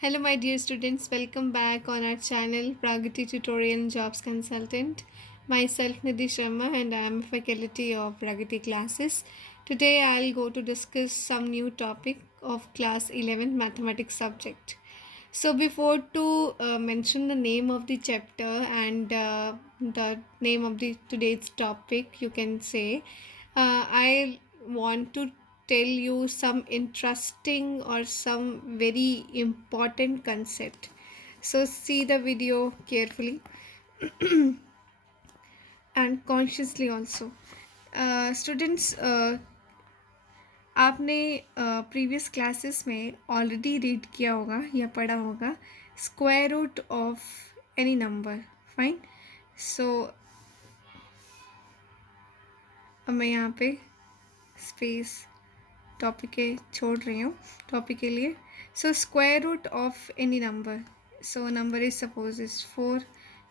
Hello, my dear students. Welcome back on our channel Pragati Tutorial and Jobs Consultant. Myself Nidhi Sharma, and I am a faculty of Pragati classes. Today, I'll go to discuss some new topic of class 11 mathematics subject. So, before to mention the name of the chapter and the name of the today's topic, you can say I want to tell you some interesting or some very important concept. So see the video carefully and consciously also. Students, आपने previous classes में already read किया होगा या पढ़ा होगा square root of any number. Fine. So अब मैं यहाँ पे स्पेस टॉपिक के छोड़ रही हूँ टॉपिक के लिए. So square root of any number. So number is suppose is 4.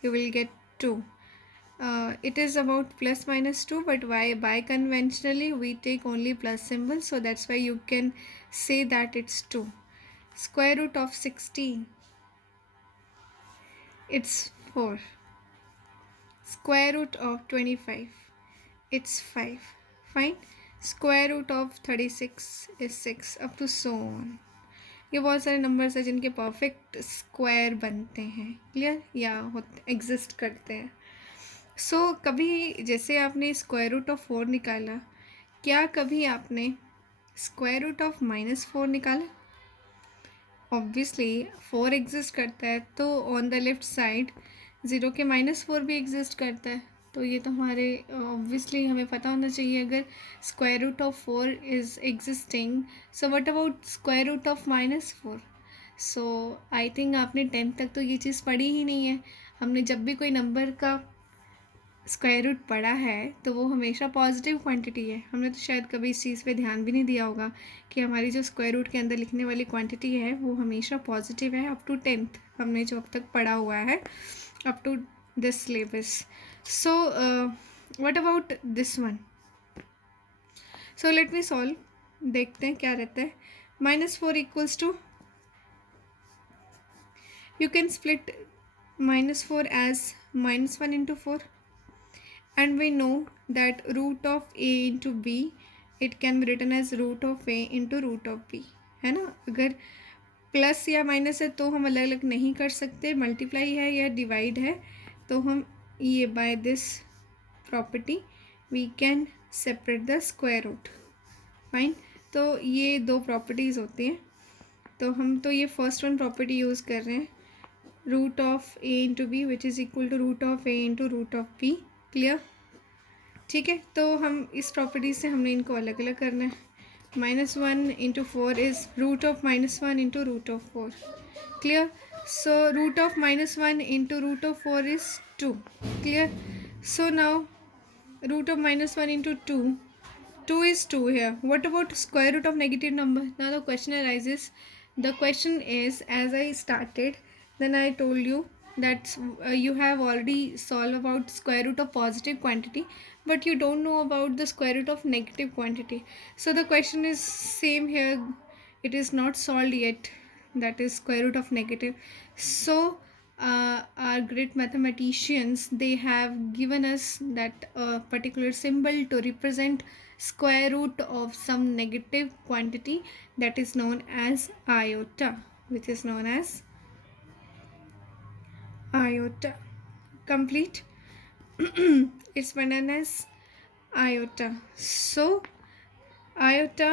You will get 2. It is about plus minus 2, but why by conventionally we take only plus symbol, so that's why you can say that it's 2. Square root of 16, it's 4. Square root of 25, it's 5. Fine. Square root of 36 is 6, up to so on. ये बहुत सारे नंबर्स हैं जिनके perfect square बनते हैं. क्लियर या एग्जिस्ट करते हैं. सो कभी जैसे आपने स्क्वायर रूट ऑफ 4 निकाला, क्या कभी आपने स्क्वायर रूट ऑफ -4 निकाला? ऑब्वियसली 4 एग्जिस्ट करता है, तो ऑन द लेफ्ट साइड 0 के -4 भी एग्जिस्ट करता है. तो ये तो हमारे ऑब्वियसली हमें पता होना चाहिए. अगर square root of 4 is existing, so what about square root of -4? So I think आपने 10th तक तो ये चीज़ पढ़ी ही नहीं है. हमने जब भी कोई नंबर का स्क्वायर रूट पढ़ा है तो वो हमेशा पॉजिटिव क्वांटिटी है. हमने तो शायद कभी इस चीज़ पे ध्यान भी नहीं दिया होगा कि हमारी जो स्क्वायर रूट के अंदर लिखने वाली क्वांटिटी है वो हमेशा पॉजिटिव है. अप टू 10th हमने जो अब तक पढ़ा हुआ है, up to this syllabus. So what about this one? So let me solve. देखते हैं क्या रहता है. -4 equals to, you can split -4 as -1 into 4, and we know that root of a into b, it can be written as root of a into root of b, है ना. अगर प्लस या माइनस है तो हम अलग अलग नहीं कर सकते. मल्टीप्लाई है या डिवाइड है तो हम ये by this property we can separate the square root. Fine. तो ये दो प्रॉपर्टीज़ होती हैं. तो हम तो ये फर्स्ट वन प्रॉपर्टी यूज़ कर रहे हैं, root of A into B which is equal to root of A into root of B. Clear? ठीक है. तो हम इस प्रॉपर्टी से हमने इनको अलग अलग करना है. -1 into 4 is root of -1 into root of 4. Clear? So root of -1 into root of 4 is 2. Clear? So now root of -1 into 2 is 2 here. What about square root of negative number? Now the question arises. The question is, as I started, then I told you that you have already solved about square root of positive quantity, but you don't know about the square root of negative quantity. So the question is same here. It is not solved yet. That is square root of negative. So our great mathematicians, they have given us that particular symbol to represent square root of some negative quantity, that is known as iota, which is known as iota. Complete. It's known as iota. So iota,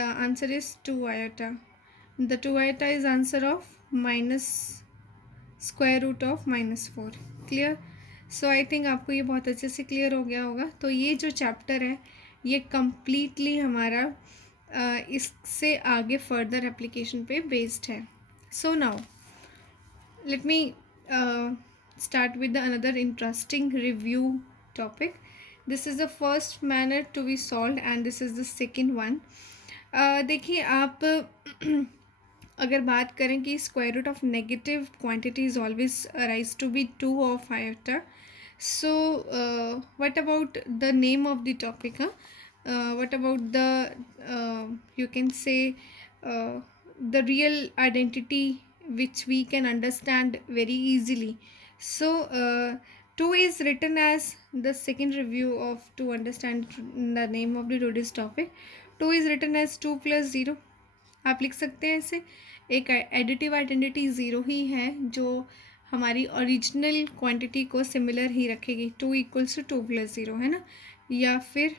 the answer is 2 iota. The 2 iota is answer of minus square root of -4. Clear? So I think आपको ये बहुत अच्छे से क्लियर हो गया होगा. तो ये जो चैप्टर है ये कम्प्लीटली हमारा इससे आगे फर्दर एप्लीकेशन पे बेस्ड है. So now let me start with another interesting review topic. This is the first manner to be solve and this is the second one. देखिए, आप अगर बात करें कि square root of negative quantity is always rise to be 2 of iota. So what about the name of the topic? What about the you can say the real identity which we can understand very easily. So 2 is written as the second review of to understand the name of the today's topic. 2 is written as 2 plus 0. आप लिख सकते हैं ऐसे, एक additive identity zero ही है जो हमारी original quantity को सिमिलर ही रखेगी. 2 इक्वल्स टू 2 प्लस ज़ीरो है ना, या फिर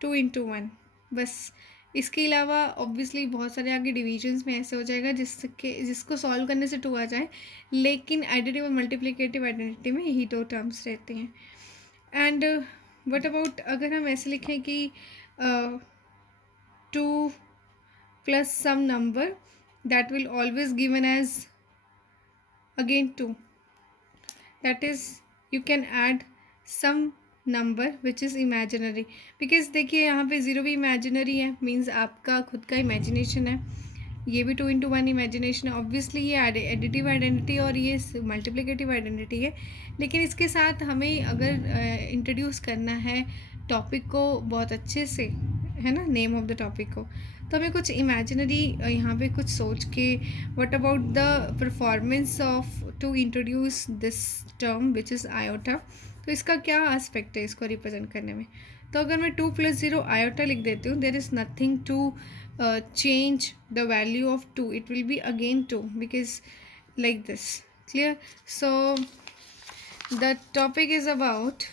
2 इंटू 1. बस इसके अलावा ऑब्वियसली बहुत सारे आगे डिविजन्स में ऐसे हो जाएगा जिसको सॉल्व करने से 2 आ जाए, लेकिन एडिटिव और मल्टीप्लिकेटिव आइडेंटिटी में यही 2 टर्म्स रहते हैं. एंड व्हाट अबाउट अगर हम ऐसे लिखें कि 2 plus some number that will always given as again 2, that is you can add some number which is imaginary, because देखिए यहाँ पे 0 भी imaginary है, means आपका खुद का imagination है. ये भी 2 into 1 इमेजिनेशन है. ऑब्वियसली ये एडिटिव आइडेंटिटी और ये मल्टीप्लिकेटिव आइडेंटिटी है, लेकिन इसके साथ हमें अगर इंट्रोड्यूस करना है टॉपिक को बहुत अच्छे से, है ना, नेम ऑफ द टॉपिक को, तो हमें कुछ इमेजिनरी यहाँ पे कुछ सोच के what about the performance of to introduce this term which is iota. तो इसका क्या एस्पेक्ट है इसको रिप्रेजेंट करने में. तो अगर मैं 2 plus 0 आयोटा लिख देती हूँ, there is nothing to change the value of 2, it will be again 2, because like this. Clear? So the topic is about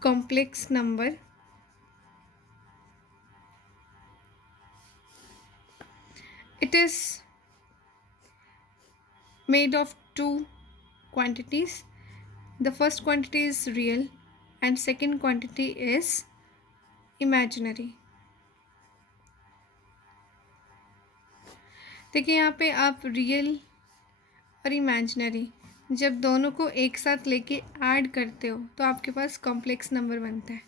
complex number. It is made of 2 quantities. The first quantity is real and second quantity is imaginary. देखिए यहाँ पे आप रियल और इमेजिनरी जब दोनों को एक साथ लेके ऐड करते हो तो आपके पास कॉम्प्लेक्स नंबर बनता है.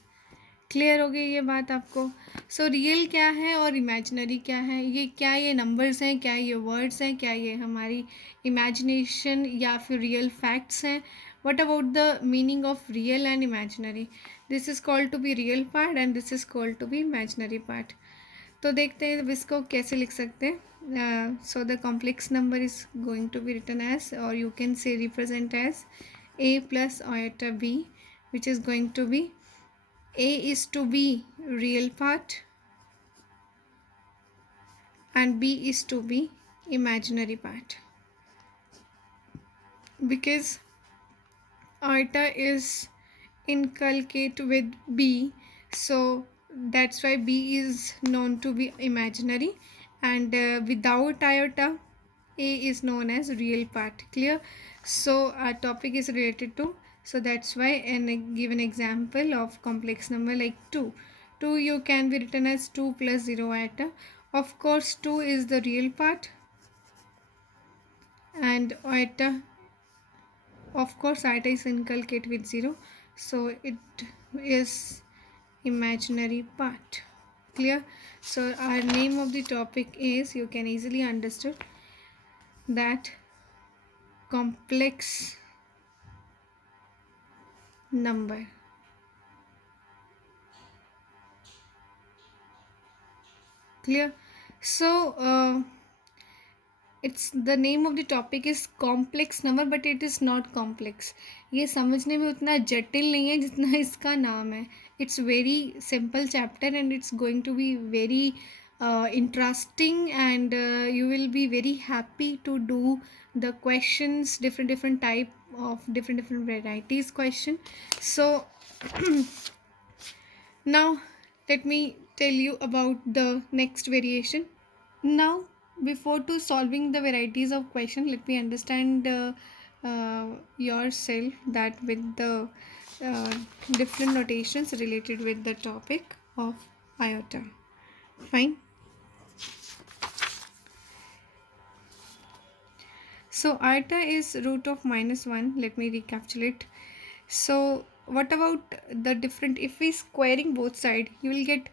क्लियर हो गई ये बात आपको. सो रियल क्या है और इमेजिनरी क्या है, ये क्या ये नंबर्स हैं, क्या ये वर्ड्स हैं, क्या ये हमारी इमेजिनेशन या फिर रियल फैक्ट्स हैं. What about the meaning of real and imaginary. This is called to be real part and this is called to be imaginary part. तो देखते हैं अब इसको कैसे लिख सकते हैं. So the complex number is going to be written as, और you can say represent as a plus iota b, which is going to be a is to be real part and b is to be imaginary part, because iota is inculcate with b, so that's why b is known to be imaginary, and without iota a is known as real part. Clear? So our topic is related to, so that's why, and give an example of complex number like 2. 2 you can be written as 2 plus 0 iota. Of course 2 is the real part and iota, of course iota is inculcate with 0, so it is imaginary part. Clear? So our name of the topic is, you can easily understood that complex number. Clear? So it's the name of the topic is complex number, but it is not complex. ये समझने में उतना जटिल नहीं है जितना इसका नाम है. It's very simple chapter and it's going to be very interesting, and you will be very happy to do the questions, different type of different varieties question. So now let me tell you about the next variation. Now before to solving the varieties of question, let me understand yourself that with the different notations related with the topic of iota. Fine. So iota is root of -1. Let me recapitulate. So what about the different, if we squaring both sides, you will get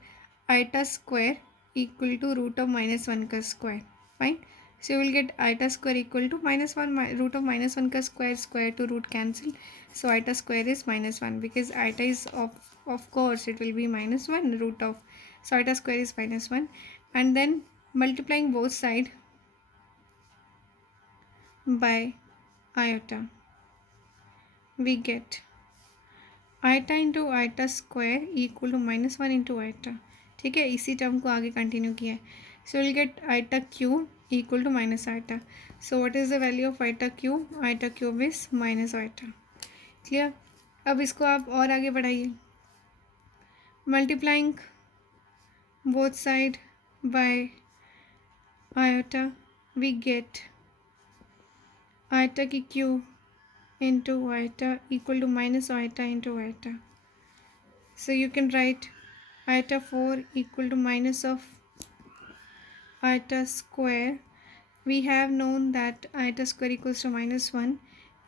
iota square equal to root of -1 ka square. Fine. So you will get iota square equal to -1 root of -1 ka square to root cancel. So iota square is -1, because iota is of course it will be -1 root of, so iota square is -1, and then multiplying both side by iota, we get iota into iota square equal to -1 into iota. ठीक है, इसी term को आगे continue किया है. So will get iota cube equal to minus iota. So what is the value of iota cube? Iota cube is minus iota. Clear. अब इसको आप और आगे बढ़ाइए. Multiplying both side by iota we get iota की cube into iota equal to minus iota into iota. So you can write iota 4 equal to minus of iota square. We have known that iota square equals to -1.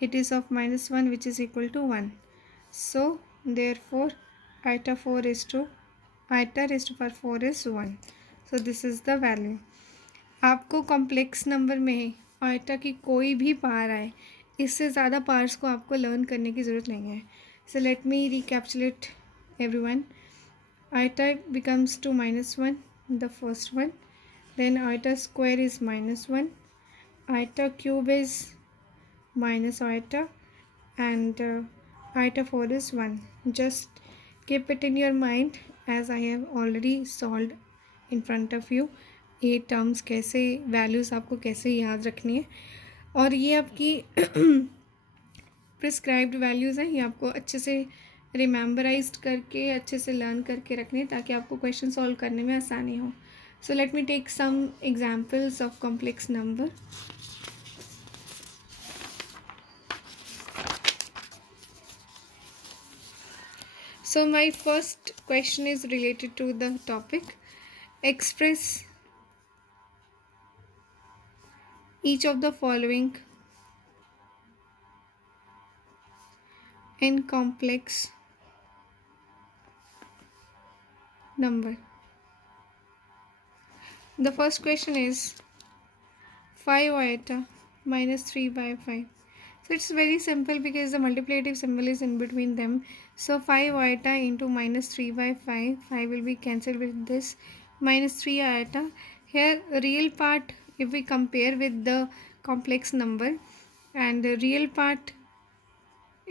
It is of -1 which is equal to 1. So therefore iota raised to 4 is 1. So this is the value. आपको complex number में आयटा की कोई भी पार आए, इससे ज़्यादा पार्ट्स को आपको लर्न करने की ज़रूरत नहीं है. So let me recapitulate everyone. Iota becomes to -1, the first one. Then iota square is -1, iota cube is minus iota, and iota 4 is 1. Just keep it in your mind as I have already solved in front of you. ये टर्म्स कैसे, वैल्यूज़ आपको कैसे याद रखनी है, और ये आपकी प्रिस्क्राइब्ड वैल्यूज़ हैं. ये आपको अच्छे से रिमेंबराइज करके अच्छे से लर्न करके रखनी है ताकि आपको क्वेश्चन सॉल्व करने में आसानी हो. So let me take some examples of complex number. So my first question is related to the topic. Express each of the following in complex number. The first question is 5 iota minus 3 by 5. So it's very simple because the multiplicative symbol is in between them. So 5 iota into minus 3 by 5. 5 will be cancelled with this. Minus 3 iota. Here real part, if we compare with the complex number, and the real part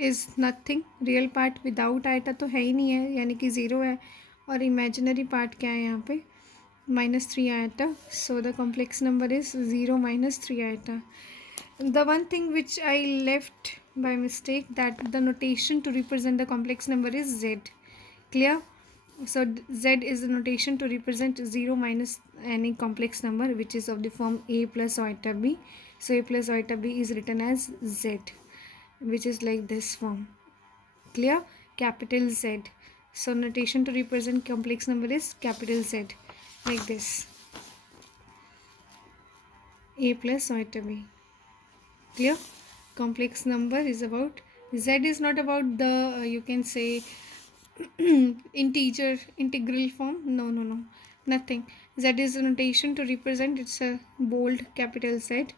is nothing. Real part without iota तो है ही नहीं है, यानी कि 0 है. और imaginary part क्या है यहाँ पे? -3 iota. So the complex number is 0 minus 3 iota. The one thing which I left by mistake, that the notation to represent the complex number is z. Clear? So z is the notation to represent 0 minus any complex number which is of the form a plus iota b. So a plus iota b is written as z, which is like this form. Clear? Capital Z. So notation to represent complex number is capital Z, like this. A plus iota b. Clear? Complex number is about, Z is not about the you can say integral form. No, nothing. Z is the notation to represent, it's a bold capital Z.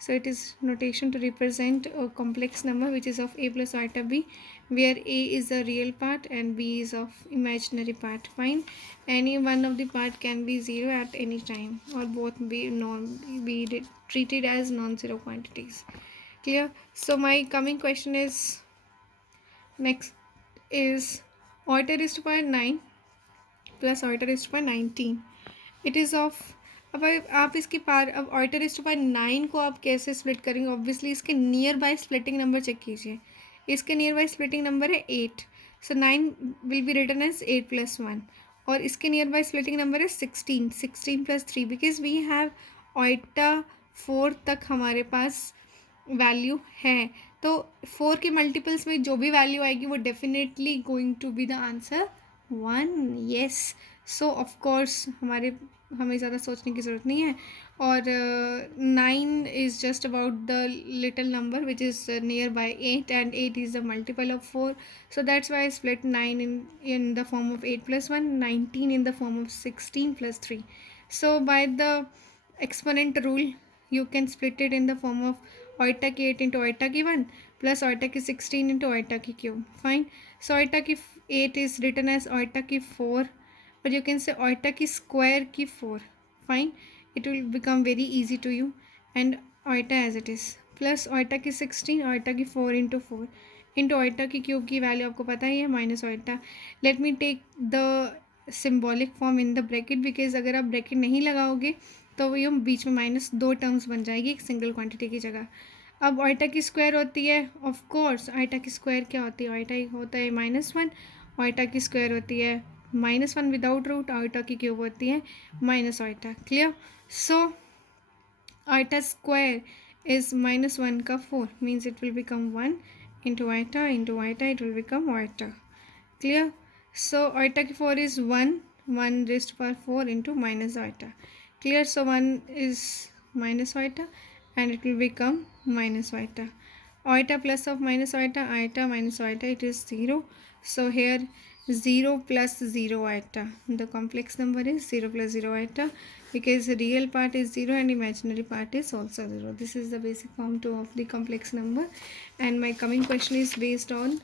So it is notation to represent a complex number which is of a plus iota b, where a is the real part and b is of imaginary part. Fine. Any one of the part can be 0 at any time, or both be treated as non-zero quantities. Clear? So my coming question is, next is iota raised to power 9 plus iota raised to power 19. It is of, अब आप इसके पार, अब iota raised to power 9 को आप कैसे स्प्लिट करेंगे? Obviously इसके nearby splitting number check कीजिए. इसके नियर बाय स्प्लिटिंग नंबर है 8. So 9 will be written as 8 plus 1. और इसके नियर बाय स्प्लिटिंग नंबर है 16. 16 plus 3, because we have iota 4 तक हमारे पास वैल्यू है. तो 4 के मल्टीपल्स में जो भी वैल्यू आएगी वो definitely going to be the answer 1. Yes. So of course हमें ज़्यादा सोचने की ज़रूरत नहीं है. और 9 is just about the little number which is nearby 8, and 8 is the multiple of 4. So that's why I split 9 in the form of 8 plus 1, 19 in the form of 16 plus 3. So by the exponent rule you can split it in the form of iota की 8 into iota की 1 plus iota की 16 into iota की cube. Fine. So iota की 8 is written as iota की 4, or you can say iota की square की 4. Fine. it will become very easy to you. And oita as it is, plus iota की 16, iota की 4 into 4 into iota की cube की value आपको पता ही है minus iota. Let me take the symbolic form in the bracket, because अगर आप ब्रैकेट नहीं लगाओगे तो ये बीच में माइनस 2 टर्म्स बन जाएगी एक सिंगल क्वांटिटी की जगह. अब ओइटा की स्क्वायर होती है, ऑफ कोर्स ओइटा की स्क्वायर क्या होती है, ओइटा होता है -1. ओइटा की स्क्वायर होती है -1 विदाउट रूट. ओइटा की क्यूब होती है minus Oita. Clear. So oita square is -1 का 4 means it will become 1 into oita it will become oita. Clear. So oita की 4 is 1 raised to power 4 into minus oita. Clear. So 1 is minus oita and it will become minus oita. Oita plus of minus oita minus oita, it is 0. So here 0 plus 0 iota, the complex number is 0 plus 0 iota, because the real part is 0 and imaginary part is also 0. This is the basic form 2 of the complex number. And my coming question is based on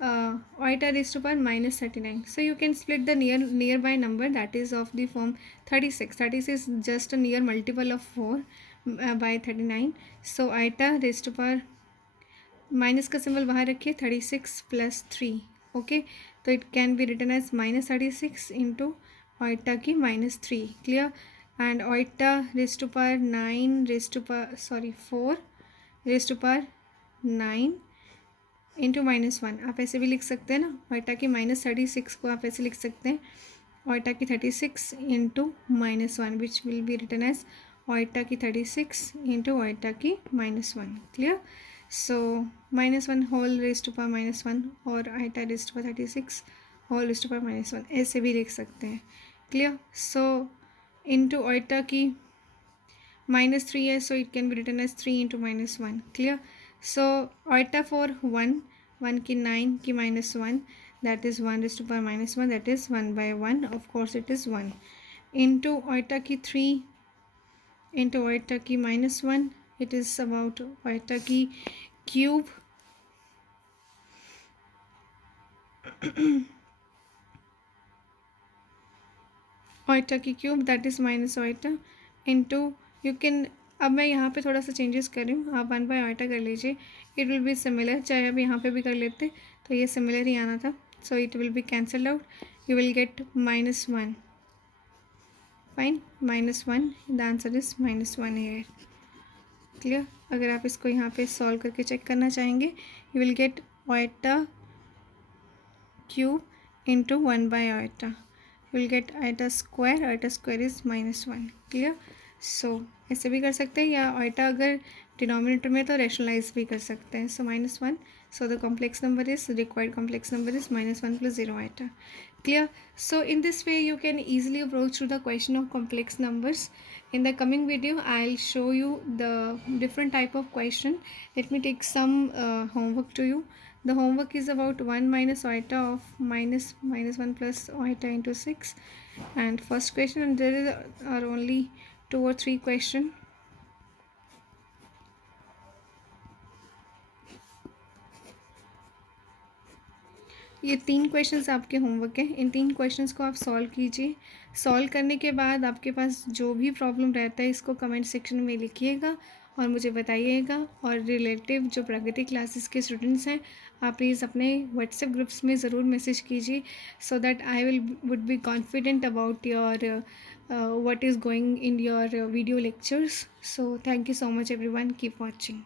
iota raised to power -39. So you can split the nearby number, that is of the form 36. 36 is just a near multiple of 4 by 39. So iota raised to power minus का symbol बाहर रखिए, 36 plus 3. Okay, तो it can be written as -36 into iota की -3. Clear. And iota raise to power 4 raise to power 9 into -1. आप ऐसे भी लिख सकते हैं ना, ओइटा की -36 को आप ऐसे लिख सकते हैं, ओइटा की 36 into -1 which will be written as iota की 36 इंटू ओइटा की -1. Clear. So -1 whole raised to power -1 और iota raised to power 36 whole raised to power -1 ऐसे भी लिख सकते हैं. क्लियर. सो इंटू oita की -3 है, so it can be written as 3 into -1. क्लियर. सो oita for 1 की 9 की -1, that is 1 raised to power -1, that is 1 by 1, of course it is 1. Into oita की 3 इंटू oita की -1, it is about oita की cube oita की cube, that is minus oita into, you can, अब मैं यहाँ पे थोड़ा सा चेंजेस कर रही हूँ, आप 1 by oita कर लीजिए, इट विल बी सिमिलर. चाहे आप यहाँ पे भी कर लेते तो ये सिमिलर ही आना था. So it will be cancelled out, you will get -1. Fine, -1, the answer is -1 here. Clear. अगर आप इसको यहाँ पे सॉल्व करके चेक करना चाहेंगे, you will get iota cube into 1 by iota, you will get iota square is -1. Clear. So ऐसे भी कर सकते हैं, या ओइटा अगर डिनोमिनेटर में तो रैशनलाइज भी कर सकते हैं. सो -1. So the complex number is, required complex number is -1 plus 0 iota. Clear. So in this way you can easily approach to the question of complex numbers. In the coming video I'll show you the different type of question. Let me take some homework to you. The homework is about 1 minus iota of -1 plus iota into 6, and first question, and there are only 2 or 3 questions. ये 3 क्वेश्चंस आपके होमवर्क हैं. इन 3 क्वेश्चंस को आप सॉल्व कीजिए. सॉल्व करने के बाद आपके पास जो भी प्रॉब्लम रहता है इसको कमेंट सेक्शन में लिखिएगा और मुझे बताइएगा. और रिलेटिव जो प्रगति क्लासेस के स्टूडेंट्स हैं, आप प्लीज़ अपने व्हाट्सएप ग्रुप्स में ज़रूर मैसेज कीजिए, so that I would be confident about your what is going in your video lectures. So thank you so much everyone, keep watching.